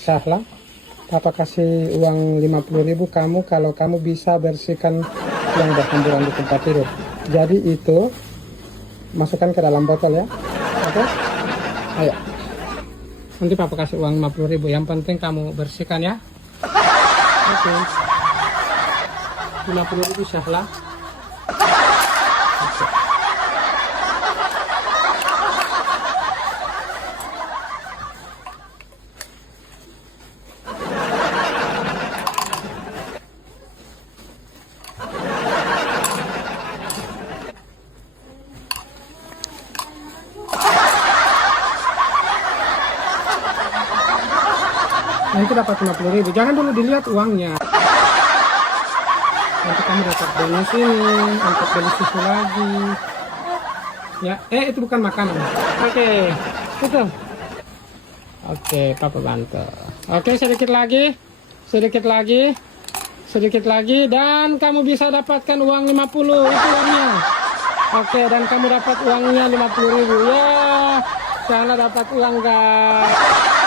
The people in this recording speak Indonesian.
Sahla, Papa kasih uang 50.000 kamu kalau kamu bisa bersihkan yang berhamburan di tempat tidur. Jadi itu masukkan ke dalam botol ya. Oke? Ayo. Nanti Papa kasih uang 50.000. Yang penting kamu bersihkan ya. Oke. 50.000 Sahla. Nah itu dapat 50.000. Jangan dulu dilihat uangnya. Nanti kamu dapat bonus ini untuk beli susu lagi. Ya, itu bukan makanan. Oke, itu. Oke, Papa bantu. Oke, sedikit lagi, dan kamu bisa dapatkan uang 50 itu uangnya. Oke, dan kamu dapat uangnya 50.000 ya. Sana dapat uang guys.